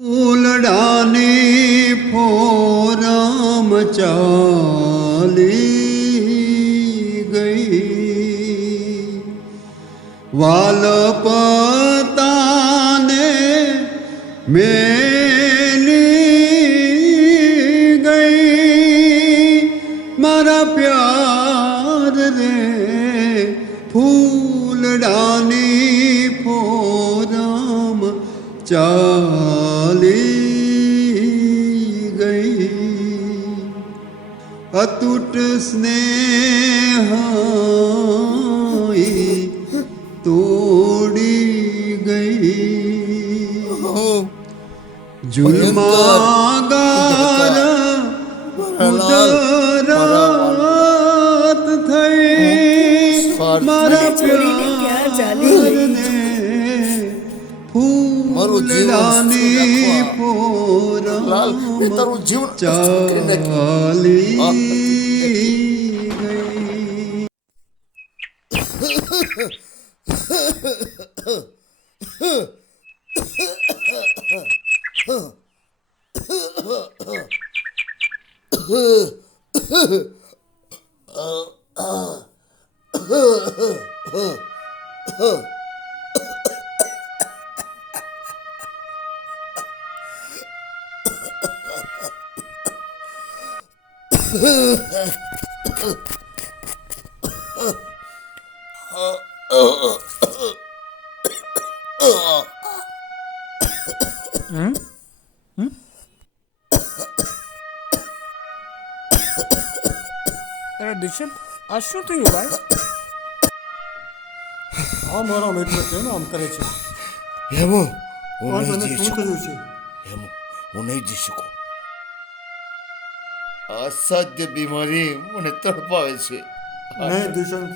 ફૂલડાની forum ચાલી ગઈ, વાલપતાને મેલી ગઈ, મારા પ્યાર રે ફૂલડાની ફોરમ ચાલી ગઈ, અતૂટ સ્નેહ તોડી ગઈ, જુલ્માગાર ઉદરત થઈ, મારા પ્યારને ફૂલડાની ફોરમ ચાલી ગઈ. અરે દિશા, આ શું થયું ભાઈ? આ મારા મિત્ર કેમ આમ કરે છે? હેમુ, હું આ નહીં તને જીવી શું શકું. થયું છે? હેમુ, હું નહીં જીવી શકું. અસાધ્ય બીમારી મને તડપાવે છે. નહીં દુષ્યંત,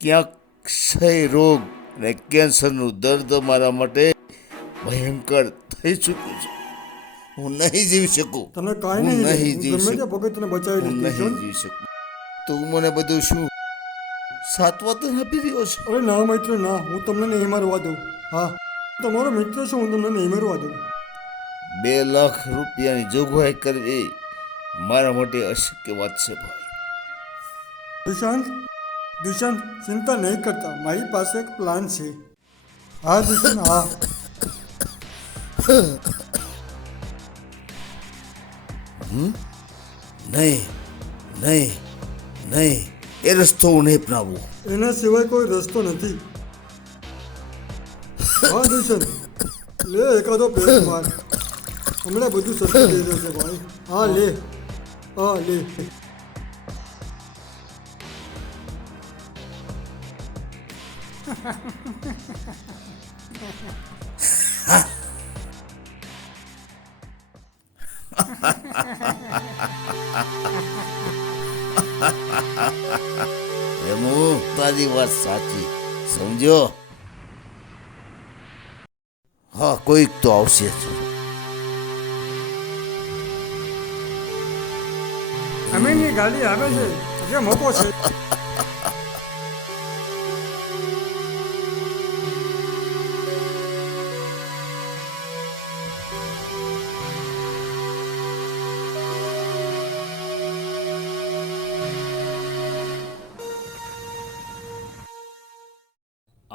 ક્યાંક ક્ષય રોગ અને કેન્સરનું દર્દ મારા માટે ભયંકર થઈ ચૂક્યું છે. હું નહીં જીવી શકું. તને હું કાંઈ નહીં નહીં હું જીવી ગમે શકું. તે પગે તને બચાવી હું લઈશ નહીં દુષ્યંત. જીવી શકું. તું મને બધું શું સાત્વત આપી રહ્યો છે? અરે ના મિત્ર ના, હું તમને નહીં મારવા દઉં. હા, તમારો મિત્ર છું, હું તમને નહીં મારવા દઉં. 2 લાખ રૂપિયાની જોગવાઈ કરવી મારા માટે અશક્ય વાત છે ભાઈ. દુષ્યંત, દુષ્યંત ચિંતા નહીં કરતા, મારી પાસે એક પ્લાન છે. હા દુષ્યંત, હા. નહીં નહીં નહીં, એ રસ્તો હું નહીં અપનાવું. એના સિવાય કોઈ રસ્તો નથી. હા દુષ્યંત, લે એકાદો પેટ માર, હમણાં બધું સરખું થઈ જશે ભાઈ. હા લે, હા લે. હેમુ, તારી વાત સાચી, સમજો. હા, કોઈક તો આવશે જ. અમીનની ગાડી આવે છે, જે મોકો છે.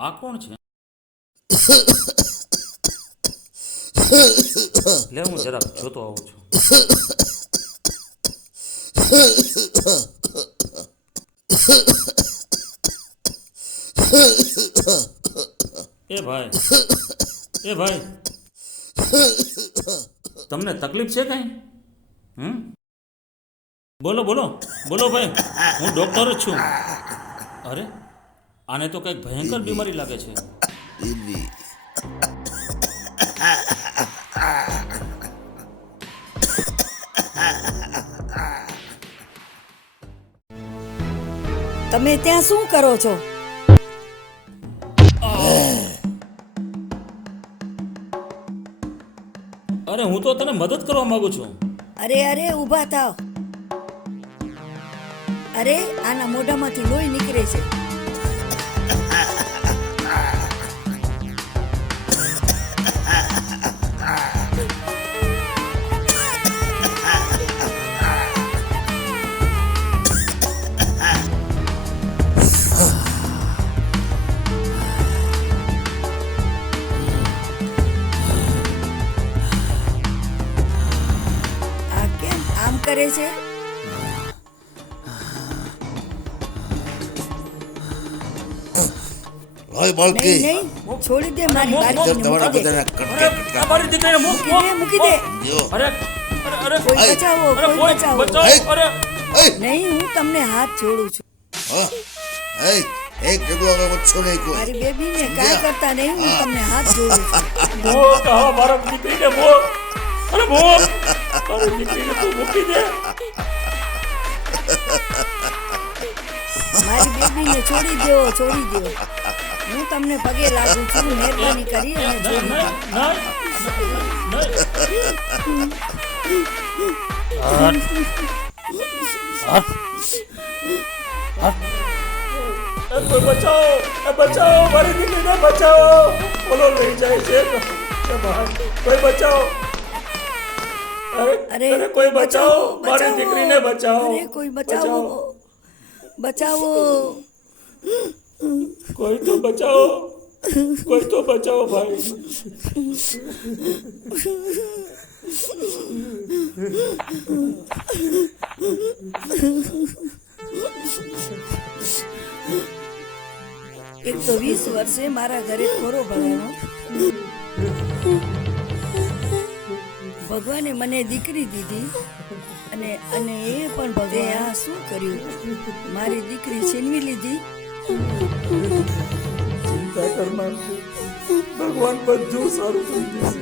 આ કોણ છે? લે હું જરાક જોતો આવું છું. એ ભાઈ, એ ભાઈ, તમને તકલીફ છે કઈ? બોલો બોલો બોલો ભાઈ, હું ડોક્ટર જ છું. અરે, આને તો કંઈક ભયંકર બીમારી લાગે છે. દીદી, તમે ત્યાં શું કરો છો? અરે હું તો તને મદદ કરવા માંગુ છું. અરે અરે ઊભા થાવ. અરે આના મોઢામાંથી લોહી નીકળે છે. કરે છે? હોય બાળકી નહીં નહીં છોડી દે મારી મૂક, બાળકીને તમારા મૂકી દે. બધાના અરે, આ મારી દીકરીને મૂક, મૂકી દે, મૂક. મૂકી દે. જો અરે અરે કોઈ આય. બચાવો, અરે કોઈ કોઈ બચાવો. બચાવો અરે એ નહીં, હું તમને હાથ જોડું છું. હા એ એક જગ્યા આગળ વધશો નહીં કોઈ મારી બેબીને કાંઈ કરતા નહીં, હું તમને હાથ જોડું છું. મૂક, હા મારા દીકરીને મૂક. અરે મૂક, મારી દીકરીને તું મૂકી દે. મારી બેબીને છોડી દો, છોડી દો. હું તમને પગે લાગુ છું, મહેરબાની કરી અને નહીં, છોડી દો. નહીં, કોઈ બચાવો, બચાવો, મારી દીકરીને બચાવો. બોલો લઈ જાય છે એ બહાર. કોઈ બચાવો. અરે અરે કોઈ બચાવો, મારી દીકરીને બચાવો. અરે કોઈ બચાવો, બચાવો. કોઈ તો બચાવો, કોઈ તો બચાવો ભાઈ. એક તો 20 વર્ષે મારા ઘરે ખોરો ભરાણો. ભગવાને મને દીકરી દીધી અને અને એ પણ ભગવાને આ શું કર્યું? મારી દીકરી છીનવી લીધી. ચિંતા કરમાં ભગવાન બધું સારું કરી દેશે.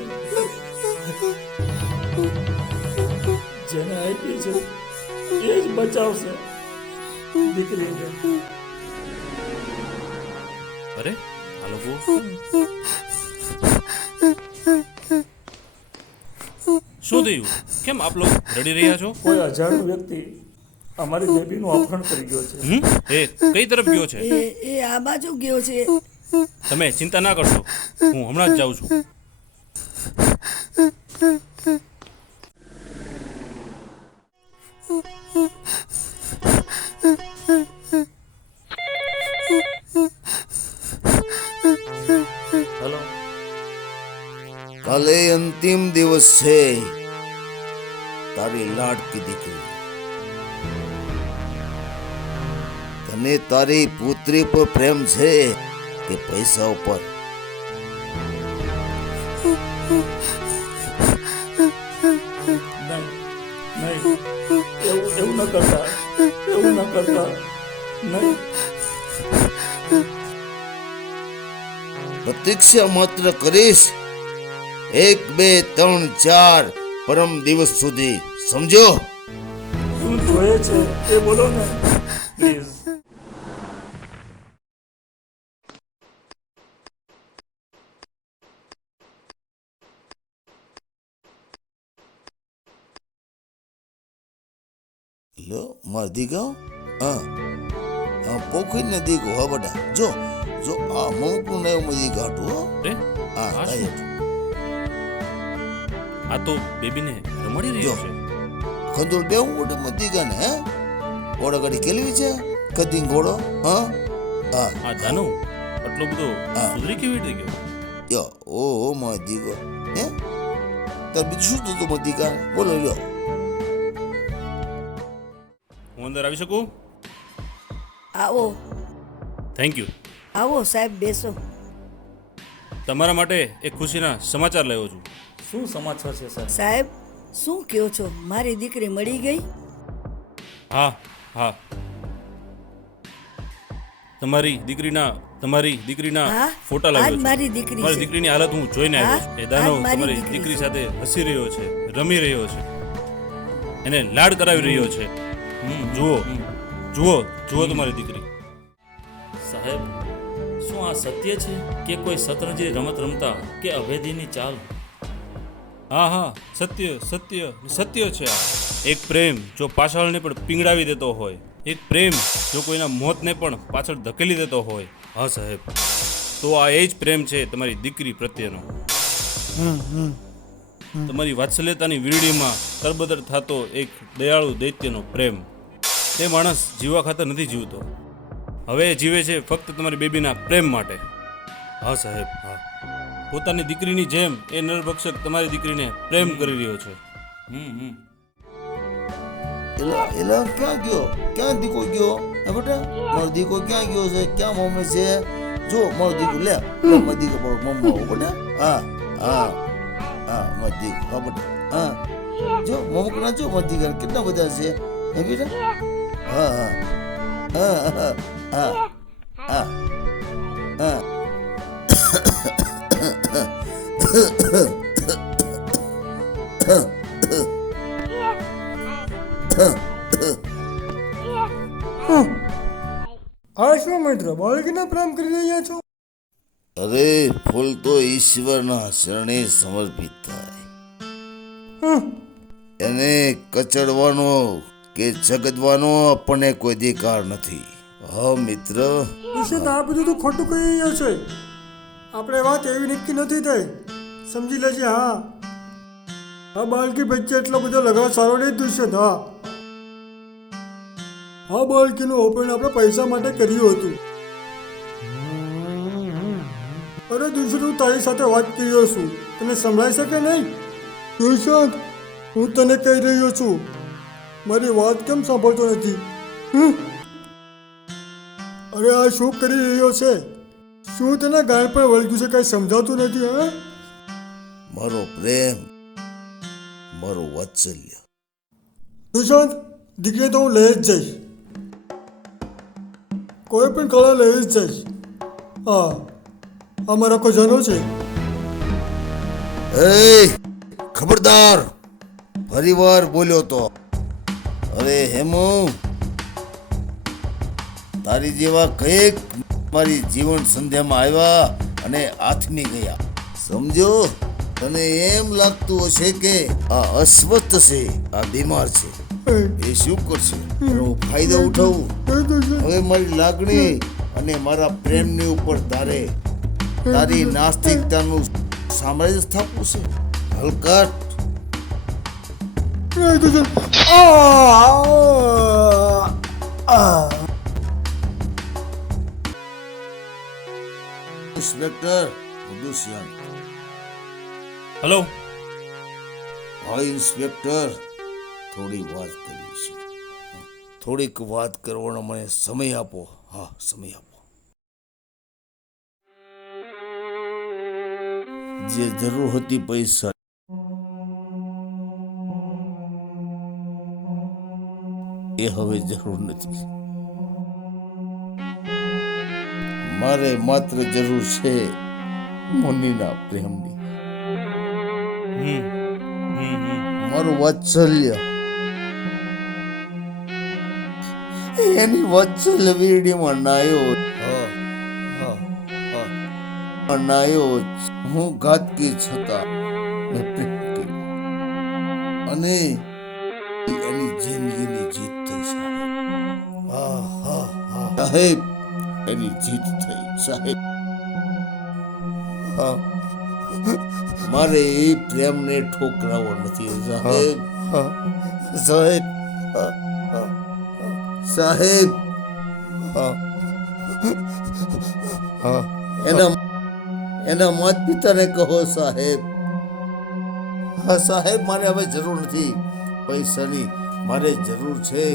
જેને આપી છે એ જ બચાવશે દીકરીને. અરે આ લોકો શું થયું? કેમ આપ લોકો રડી રહ્યા છો? કોઈ અજાણ્યો વ્યક્તિ અમારી બેબીનું અપહરણ કરી ગયો છે. એ કઈ તરફ ગયો છે? એ આ બાજુ ગયો છે. તમે ચિંતા ના કરશો, હું હમણાં જ જાઉં છું. હલો, કાલે અંતિમ દિવસ છે તારી લાડકી દીકરી. તને તારી પુત્રી પર પ્રેમ છે કે પૈસા ઉપર? નહીં, એવું ન કરતા, એવું ન કરતા, નહીં. પ્રતીક્ષા માત્ર કરીશ 1 2 3 4 પરમ દિવસ સુધી, સમજો? શું જોઈએ છે એ બોલો ને પ્લીઝ. લો માર દીકરો, હા પોખરી ને દીકો હા બટા. જો જો આ મમકું ને મધી ગાટું હો. અરે હા આ તાઈ શું? આ તો બેબીને રમાડી રહ્યો છે. ખંજોળ બેવું મોટે મધી ગાને હે ઘોડા ગાડી કેલવી છે કદી ઘોડો હા હા આ દાનવ આટલો બધો હા. સુધરી કેવી રીતે ગયો? યો ઓ માર દીકો હે તાર બીજું શું થતું માર દીકા? બોલો લ્યો. હું અંદર આવી શકું? આવો, થેન્ક યુ. આવો સાહેબ, બેસો. તમારા માટે એક ખુશીના સમાચાર લાવ્યો છું. શું સમાચાર છે સર? સાહેબ, શું કહો છો? મારી દીકરી મળી ગઈ? હા હા, તમારી દીકરીના હા, ફોટા આજ લાવ્યો છું. મારી દીકરી મારી છે. દીકરીની હાલત હું જોઈને હા, આવ્યો છું. એ દાનવ આજ મારી તમારી દીકરી દીકરી છે. સાથે હસી રહ્યો છે, રમી રહ્યો છે, એને લાડ કરાવી રહ્યો છે. જુઓ જુઓ જુઓ તમારી દીકરી. સાહેબ, શું આ સત્ય છે કે કોઈ શતરંજની રમત રમતા કે અભેદીની ચાલ? હા હા, સત્ય સત્ય સત્ય છે આ. એક પ્રેમ જો પાછળને પણ પીંગળાવી દેતો હોય, એક પ્રેમ જો કોઈના મોતને પણ પાછળ ધકેલી દેતો હોય, હા સાહેબ, તો આ એ જ પ્રેમ છે તમારી દીકરી પ્રત્યેનો. તમારી વાત્સલ્યતાની વીરડીમાં તરબતર થતો એક દયાળુ દૈત્યનો પ્રેમ. તે માણસ જીવા ખાતર નથી જીવતો, હવે એ જીવે છે ફક્ત તમારી બેબીના પ્રેમ માટે. હા સાહેબ, હા, પોતાની દીકરીની જેમ એ નરભક્ષક તમારી દીકરીને પ્રેમ કરી રહ્યો છે. એલા એલા ક્યાં ગયો? ક્યાં દીકો ગયો? હે બેટા મારો દીકો ક્યાં ગયો છે? ક્યાં મમ્મી છે? જો મારો દીકો લે મારો દીકો મમ્મા હો બેટા. હા હા હા મારો દીકો હા બેટા. હા જો મમ્મકડા જો મારો દીકરા કેટલા બધા છે હે બેટા. હા હા હા હા હા હા હા આ શું મિત્ર બાળકીને પ્રેમ કરી રહ્યા છો? અરે ફૂલ તો ઈશ્વરના શરણે સમર્પિત થાય. એને કચડવાનો કે જગદવાનો આપણને કોઈ અધિકાર નથી. હા મિત્ર. દુષ્યંત આ બધું તો ખોટું કહી રહ્યો છે. આપણે વાત એવી નક્કી નથી થઈ, સમજી લેજે. હા આ બાળકી વચ્ચે એટલો બધો લગાવ સારો નહીં દુષ્યંત. હા આ બાળકીનું ઓપરેશન આપણે પૈસા માટે કર્યું હતું. અરે દુષ્યંત હું તારી સાથે વાત કરી રહ્યો છું, તને સંભળાઈ શકે નહીં? દુષ્યંત હું તને કહી રહ્યો છું, મારી વાત કેમ સાંભળતો નથી? અરે આ શું કરી રહ્યો છે? શું તને ગાળ પર વળગ્યું છે? કઈ સમજાતું નથી? હા મારો પ્રેમ મારો વાત્સલ્ય. દુષ્યંત દીકરી તો હું લઈ જ જઈશ, કોઈ પણ કળા લઈ જ જઈશ. હા આ મારો ખજાનો છે. એ ખબરદાર ફરી વાર બોલ્યો તો. અરે હેમુ તારી જેવા કઈક મારી જીવન સંધ્યામાં આવ્યા અને આથમી ગયા. સમજો તને એમ લાગતું હશે કે આ અસ્વસ્થ છે, આ બીમાર છે. એ શું કરશે? એનો ફાયદો ઉઠાવું. હવે મારી લાગણી અને મારા પ્રેમની ઉપર તારી નાસ્તિકતાનું સામ્રાજ્ય સ્થાપવું છે. હલકાટ ઇન્સ્પેક્ટર દુષ્યંત. હલો. હા ઇન્સ્પેક્ટર થોડી વાત કરવી છે. થોડીક વાત કરવાનો મને સમય આપો. હા સમય આપો. જે જરૂર હતી પૈસા એ હવે જરૂર નથી. મારે માત્ર જરૂર છે મુન્નીના પ્રેમની. મારું વાત્સલ્ય એની વાત્સલ્ય વીડીમાં નાયો. નાયો હું ઘાતકી છતાં મેં પ્રેમ કર્યો અને એની જિંદગીની જીત થઈ સાહેબ. એની જીત થઈ સાહેબ. મારે એ પ્રેમને ઠોકરાવો નથી સાહેબ. સાહેબ સાહેબ એના માત પિતાને કહો સાહેબ. હા સાહેબ મારે હવે જરૂર નથી પૈસાની, મારે જરૂર છે.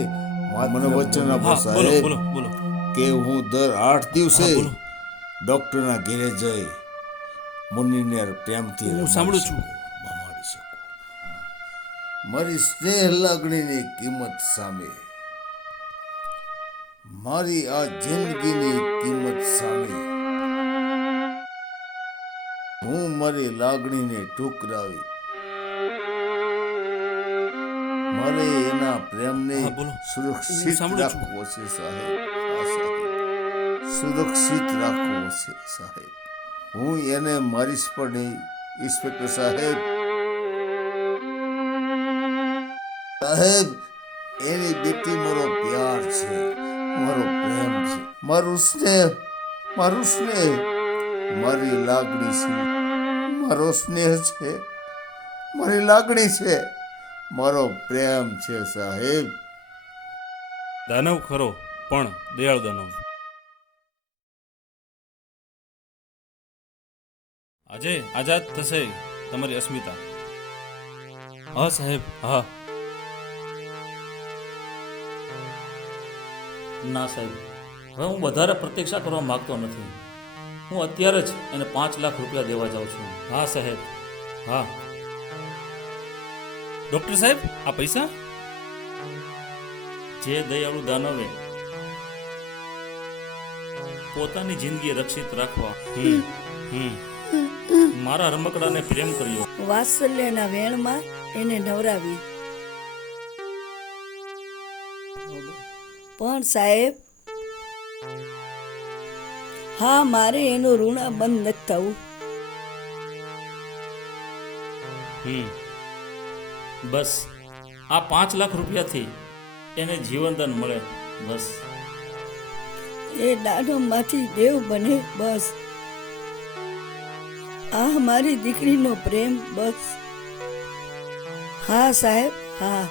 મને વચન આપો હા બોલો સાહેબ બોલો બોલો. કે હું દર 8 દિવસે હા, બોલો. ડોક્ટરના ઘરે જઈ મુન્નીને પ્રેમથી હું સાંભળું છું. માણી શકું. મારી સ્નેહ લાગણીની કિંમત સામે, મારી આ જિંદગીની કિંમત સામે હું મારી લાગણીને ઠુકરાવી મારે એના પ્રેમને હા, બોલો. સુરક્ષિત હું સાંભળું છું. રાખવો છે સાહેબ. હા, સાહેબ. સુરક્ષિત રાખવો છે સાહેબ. હું એને મારીશ પણ નહીં ઇન્સ્પેક્ટર સાહેબ. સાહેબ એની બેટી મારો પ્યાર છે, મારો પ્રેમ છે, મારું સ્નેહ મારી લાગણી છે. મારો સ્નેહ છે, મારી લાગણી છે, મારો પ્રેમ છે સાહેબ. દાનવ ખરો પણ દયાળ દાનવ. આજે આઝાદ થશે તમારી અસ્મિતા. હા સાહેબ હા. ના સાહેબ, હવે હું વધારે પ્રતીક્ષા કરવા માંગતો નથી. હું અત્યારે જ એને 5 લાખ રૂપિયા દેવા જાઉં છું. હા સાહેબ, હા. ડૉક્ટર સાહેબ, આ પૈસા? જે દયાળુ દાનવે પોતાની જિંદગી રક્ષિત રાખવા મારા રમકડાને પ્રેમ કર્યો. વાત્સલ્યના વેણમાં એને નવરાવી. પણ સાહેબ, હા, મારે એનું ઋણ બંધ નથી થવું. બસ આ 5 લાખ રૂપિયાથી એને જીવનદાન મળે. બસ એ દાનવમાંથી દેવ બને. બસ આ મારી દીકરીનો પ્રેમ. બસ હા સાહેબ, હા.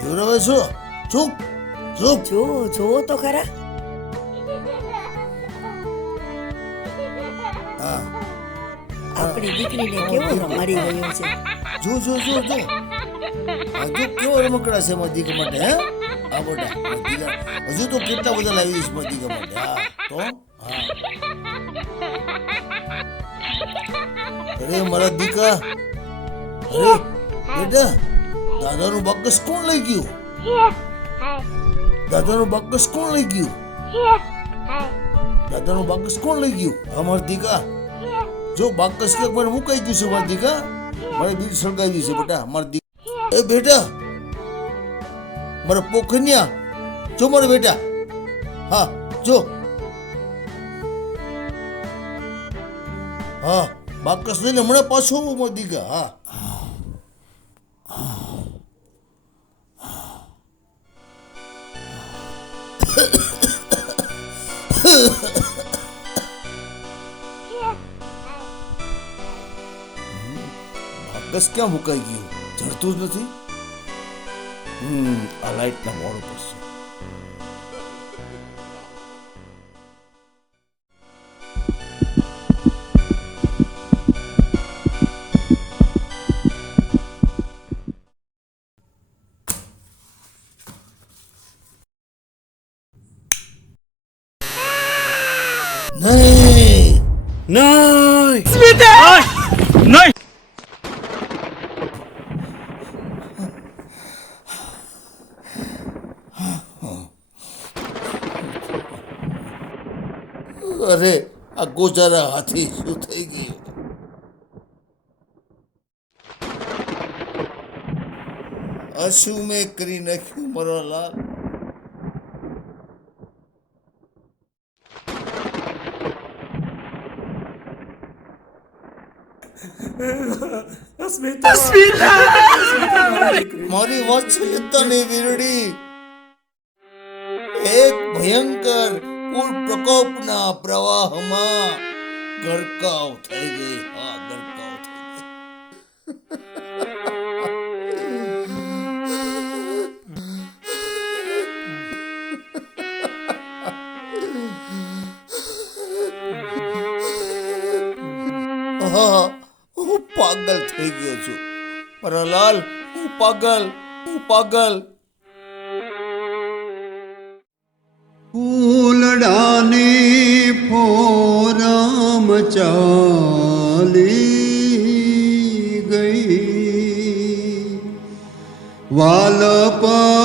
બીવરાવે છો? ચૂપ ચૂપ. જો તો ખરા. હા, આપણી દીકરીને કેવો રમાડી રહ્યો છે. જો જો જો જો આ જો કેવો રમકડા છે મારી દીકરી માટે. હે આ બોટા મારી દીકરા હજુ તો કેટલા બધા લાવી દઈશ મારી દીકરી માટે. હા તો હા. અરે મારા દીકરા, અરે બેટા, દાદાનું બાકસ કોણ લઈ ગયું? દાદાનું બાકસ કોણ લઈ ગયું? દાદાનું બાકસ કોણ લઈ ગયું? અમારા દીકરા જો બાકસ કે મને મુકાઈ ગયું છે મારા દીકરા. મારે બીજ સળગાવી છે બેટા મારા દીકરા. એ બેટા મારા પોખરિયા જો મારા બેટા. હા જો, હા બાકસ લઈને હમણાં પાછો આવું મારા દીકરા. હા બાકસ ક્યાં મુકાઈ ગયું? જડતું જ નથી. આ લાઈટના મોડ ઉપર છે. નહીં નહીં. અરે આ ગોજારા હાથી શું થઈ ગયું? આ શું મેં કરી નાખ્યું મારા લાલ? મારી વાત્સલ્યતાની વીરડી એક ભયંકર પૂર પ્રકોપના પ્રવાહમાં ગરકાવ થઈ ગઈ. હા ગરકાવ થઈ ગઈ. હા હું પાગલ થઈ ગયો છું મારા લાલ. હું પાગલ. ફૂલડાની ફોરમ ચાલી ગઈ, વાલપતાને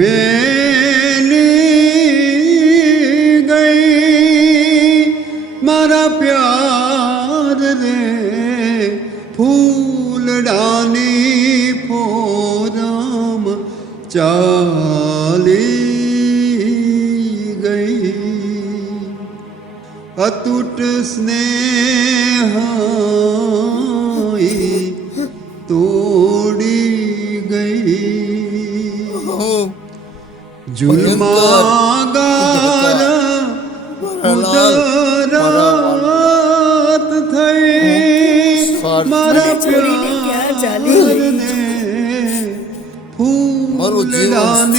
મેલી ગઈ. મારા પ્યાર રે ફૂલડાની ફોરમ ચાલી ગઈ. અતૂટ સ્નેહ તોડી ગઈ. જુલ્માગાર ઉદરાત થઈ મારા છોડીને ક્યાં ચાલી ગઈ? પ્યારને ફૂલ મારું જીવન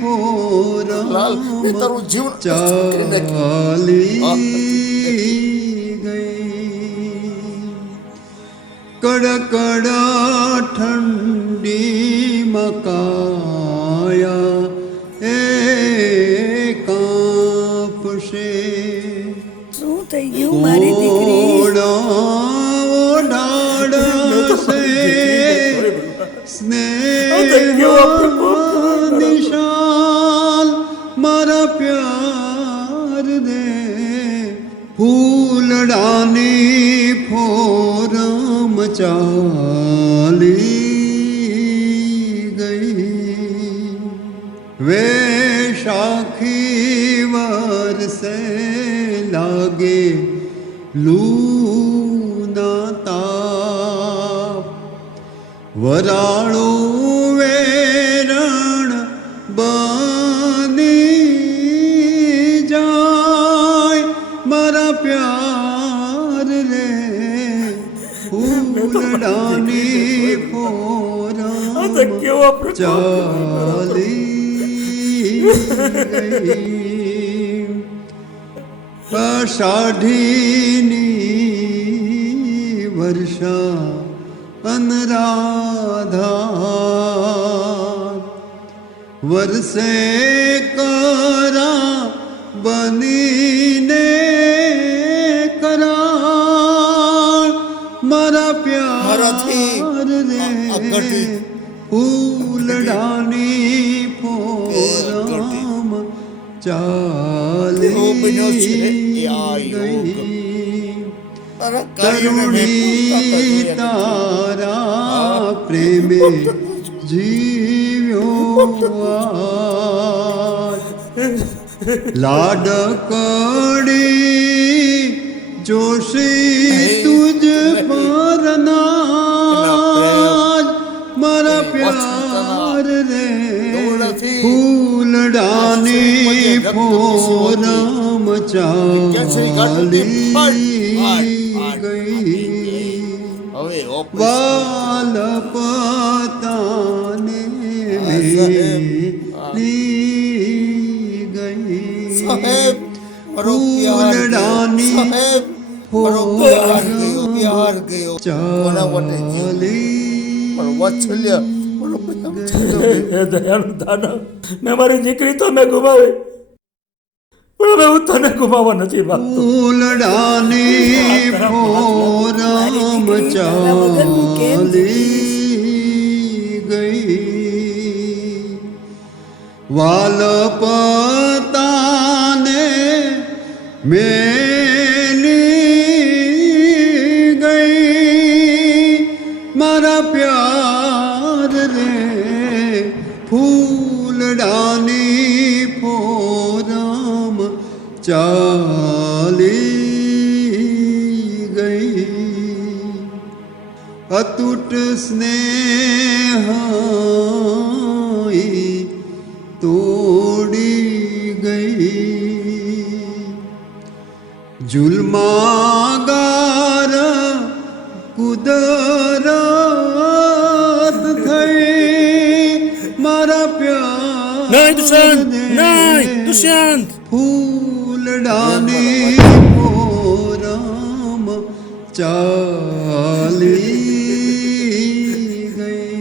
ફૂલડાની લાલ મેં તારું જીવન કરી નાખ્યું. ચાલી ગઈ કડકડ ઠંડી મકાયા એ કાપશે શું થઈ ગયું મારી દીકરી ઓડાડશે સ્નેહ નિશાન મારા પ્યાર દે ફૂલડાની ફોરમ ચાલી ગઈ વૈશાખી વરસે લાગે લૂના તાપ વરાળું વેરણ બની જાય મારા પ્યાર રે ફૂલડાની આ તો ફોરમ કેવો પ્રકોપ. ચાલી ગઈ અષાઢીની વર્ષા અનરાધાર વરસે કરા બનીને કરાર મારા મારાથી પ્યાર આ રે ઘટી. ફૂલડાની ફોરમ ચાલી એવો બન્યો છે એ આ યોગ. ગઈ તારા કાર્યને મેં પૂરતા કર્યા તરુણી નથી. તારા પ્રેમે જીવ્યો આજ. લાડકડી જોશી તુજ પર નાજ મારા પ્યાર રે ફૂલડાની ફોરમ ચાલી ગઈ હવે ઓફિસ વાલ પતાને મેલી ગઈ સાહેબ મારો પ્યાર ગયો. ફૂલડાની સાહેબ મારો પ્યાર ગયો. પ્યાર ગયો. કોના માટે જીવ? મારો વાત્સલ્ય મારો પ્રેમ ચાલ્યો ગયો. હે દયાળુ દાનવ, મેં મારી દીકરી તો મેં ગુમાવી, પણ હવે હું તને ગુમાવવા નથી માંગતો. ફૂલડાની ફોરમ ચાલી ગઈ વાલ પતાને મેલી ગઈ મારા પ્યાર રે ફૂલડાની ફોરમ ચાલી ગઈ અતૂટ સ્નેહ તોડી ગઈ જુલ્માગાર કુદરત થઈ મારા પ્યાર નહીં દુષ્યંત, નહીં દુષ્યંત. ફૂલડાની ફોરમ ચાલી ગઈ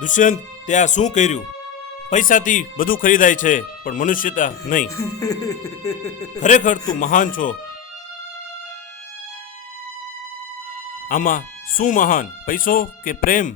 દુષ્યંત, તે આ શું કર્યું? પૈસાથી બધું ખરીદાય છે, પણ મનુષ્યતા નહીં. ખરેખર તું મહાન છો. આમાં શું મહાન, પૈસો કે પ્રેમ?